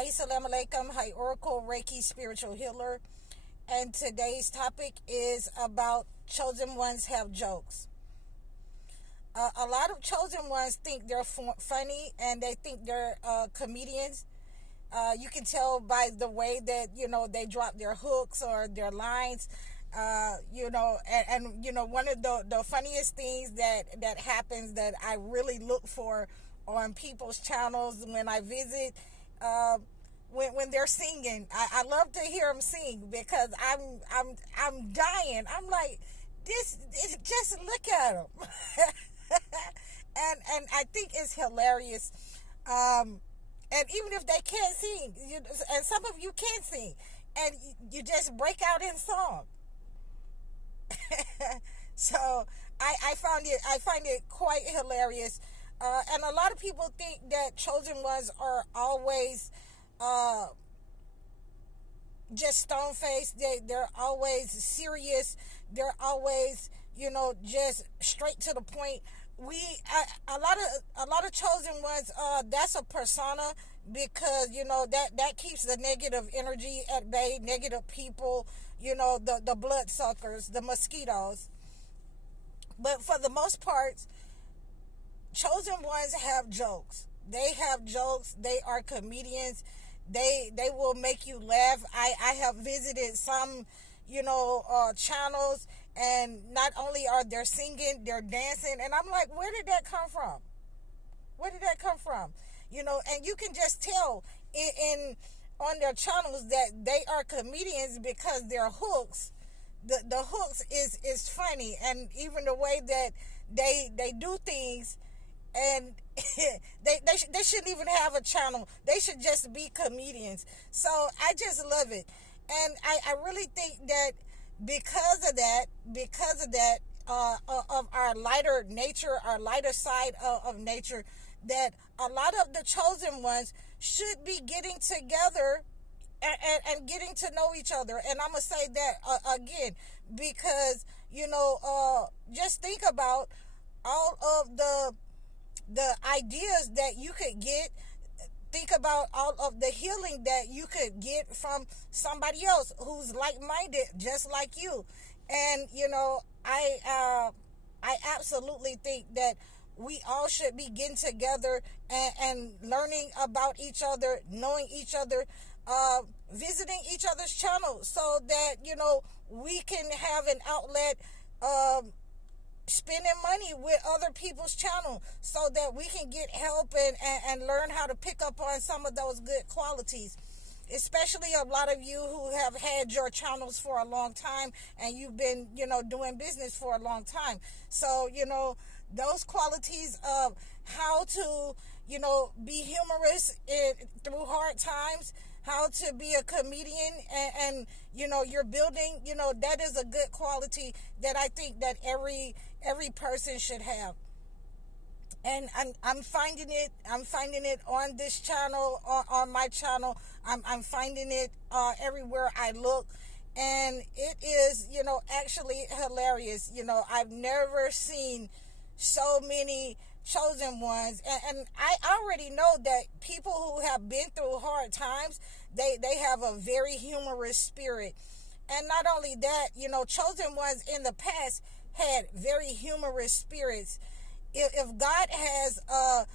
Assalamu alaikum. Hi, Oracle Reiki Spiritual Healer. And today's topic is about chosen ones have jokes. A lot of chosen ones think they're funny and they think they're comedians. You can tell by the way that, they drop their hooks or their lines. One of the funniest things that happens that I really look for on people's channels when I visit, when they're singing. I love to hear them sing because I'm dying. I'm like, just look at them. and I think it's hilarious. And even if they can't sing, and some of you can sing, and you just break out in song. So I find it quite hilarious. And a lot of people think that chosen ones are always just stone faced. They're always serious. They're always, just straight to the point. A lot of chosen ones, that's a persona, because that keeps the negative energy at bay, negative people, the bloodsuckers, the mosquitoes. But for the most part, chosen ones have jokes. They have jokes. They are comedians. They will make you laugh. I have visited some, channels, and not only are they singing, they're dancing, and I'm like, where did that come from? Where did that come from? And you can just tell in on their channels that they are comedians because their hooks, the hooks is funny, and even the way that they do things, and they shouldn't even have a channel. They should just be comedians. So I just love it, and I really think that because of that, of our lighter nature, our lighter side of nature, that a lot of the chosen ones should be getting together and getting to know each other. And I'm gonna say that again, because just think about all of the ideas that you could get. Think about all of the healing that you could get from somebody else who's like-minded, just like you. And I absolutely think that we all should be getting together and learning about each other, knowing each other, visiting each other's channels, so that we can have an outlet, spending money with other people's channel, so that we can get help and learn how to pick up on some of those good qualities. Especially a lot of you who have had your channels for a long time, and you've been doing business for a long time. So those qualities of how to be humorous through hard times, how to be a comedian, and you're building, that is a good quality that I think that every person should have. And I'm finding it on this channel, on my channel. I'm finding it everywhere I look, and it is actually hilarious. I've never seen so many chosen ones, and I already know that people who have been through hard times, they have a very humorous spirit. And not only that, chosen ones in the past had very humorous spirits. If God has a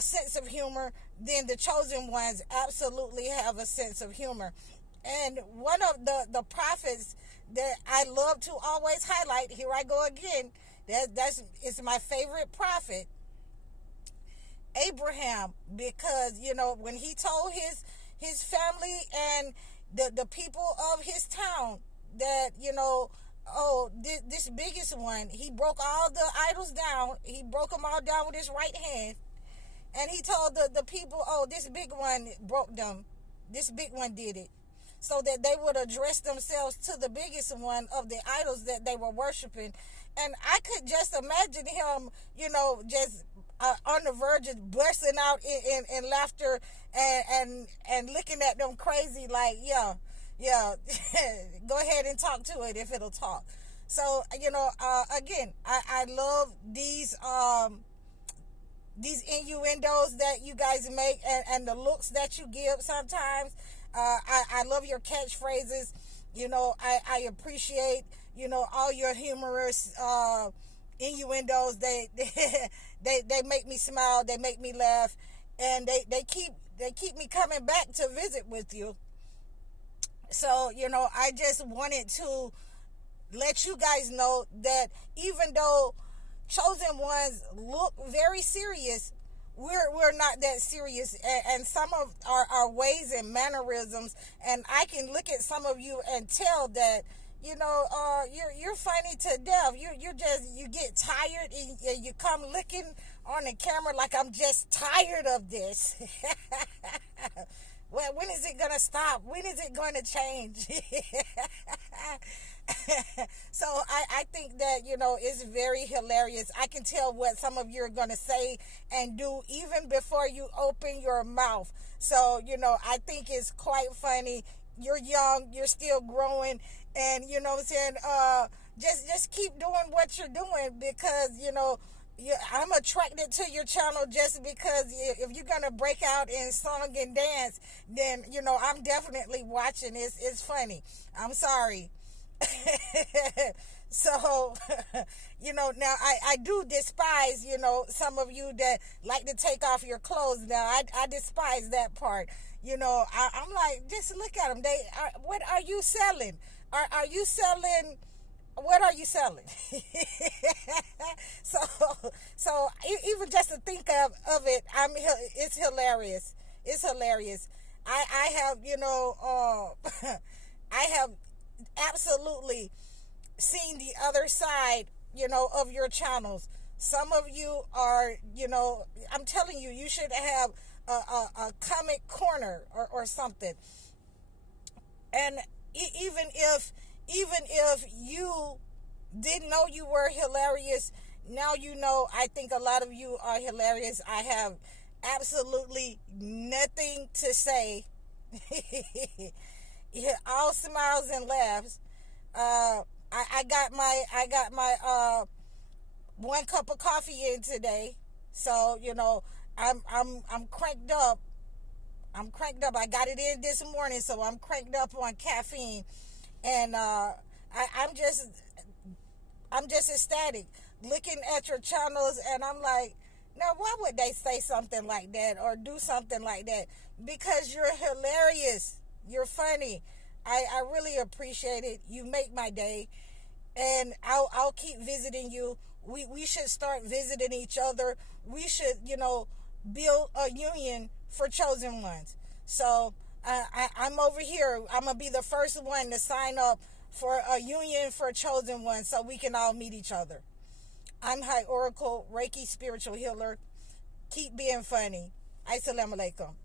sense of humor, then the chosen ones absolutely have a sense of humor. And one of the prophets that I love to always highlight, here I go again, it's my favorite prophet, Abraham, because when he told his family and the people of his town that this biggest one, he broke all the idols down. He broke them all down with his right hand. And he told the people, this big one broke them. This big one did it. So that they would address themselves to the biggest one of the idols that they were worshiping. And I could just imagine him, just on the verge of bursting out in laughter and looking at them crazy like, yeah, go ahead and talk to it if it'll talk. So, again, I love these these innuendos that you guys make, and the looks that you give sometimes. I love your catchphrases. I appreciate, all your humorous innuendos. They make me smile. They make me laugh, and they keep me coming back to visit with you. So, I just wanted to let you guys know that even though chosen ones look very serious, we're not that serious. And some of our ways and mannerisms, and I can look at some of you and tell that, you're funny to death. You get tired, and you come looking on the camera like, I'm just tired of this. Well, when is it gonna stop? When is it gonna change? So I think that, it's very hilarious. I can tell what some of you are gonna say and do even before you open your mouth. So, I think it's quite funny. You're young, you're still growing, and you know what I'm saying, just keep doing what you're doing, because I'm attracted to your channel just because if you're gonna break out in song and dance, then I'm definitely watching. It's funny. I'm sorry. So, now I do despise, some of you that like to take off your clothes. Now I despise that part. I'm like, just look at them. What are you selling? Are you selling? What are you selling? so even just to think of it, it's hilarious. It's hilarious. I have, I have absolutely seen the other side, of your channels. Some of you are, I'm telling you, you should have a comic corner or something. And even if you didn't know you were hilarious, now I think a lot of you are hilarious. I have absolutely nothing to say. Yeah, all smiles and laughs. I got my 1 cup of coffee in today, so I'm cranked up. I got it in this morning, so I'm cranked up on caffeine, and I'm just ecstatic looking at your channels, and I'm like, now why would they say something like that or do something like that? Because you're hilarious. You're funny. I really appreciate it. You make my day, and I'll keep visiting you. We should start visiting each other. We should, build a union for chosen ones. So I'm over here. I'm gonna be the first one to sign up for a union for chosen ones, so we can all meet each other. I'm High Oracle, Reiki spiritual healer. Keep being funny. Assalamu alaikum.